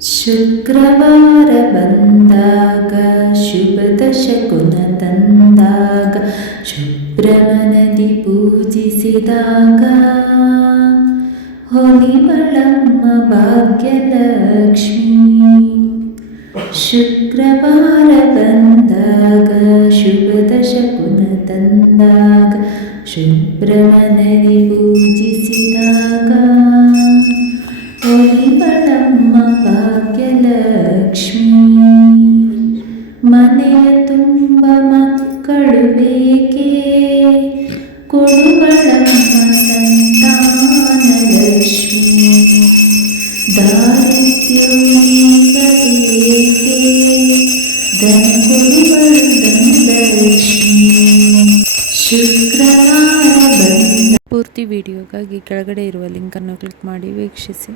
ಶುಕ್ರವಾರ ಬಂದಾಗ ಶುಭದ ಶಕುನ ತಂದಾಗ ಶುಭ್ರಮನದಿ ಪೂಜಿಸಿದಾಗ ಹೊಲಿವಳಮ್ಮ ಭಾಗ್ಯಲಕ್ಷ್ಮಿ. ಶುಕ್ರವಾರ ಬಂದಾಗ ಶುಭದ ಶಕುನ ತಂದಾಗ ಶುಭ್ರಮನದಿ ಪೂಜಿಸಿದಾಗ ಹೊಲಿವಳಮ್ಮ ಭಾಗ್ಯಲಕ್ಷ್ಮಿ. ಮನೆಯ ತುಂಬ ಮಕ್ಕಳು ಬೇಕೆ ಕೊಡುವಳಮ್ಮ ಸಂತಾನಲಕ್ಷ್ಮಿ. ದಾರಿದ್ರ್ಯವು ನೀಗಬೇಕೆ ಧನ ಕೊಡುವಳು ಧನಲಕ್ಷ್ಮಿ. ಶುಕ್ರವಾರ ಬಂದ ಪೂರ್ತಿ ವಿಡಿಯೋಗಾಗಿ ಕೆಳಗಡೆ ಇರುವ ಲಿಂಕನ್ನು ಕ್ಲಿಕ್ ಮಾಡಿ ವೀಕ್ಷಿಸಿ.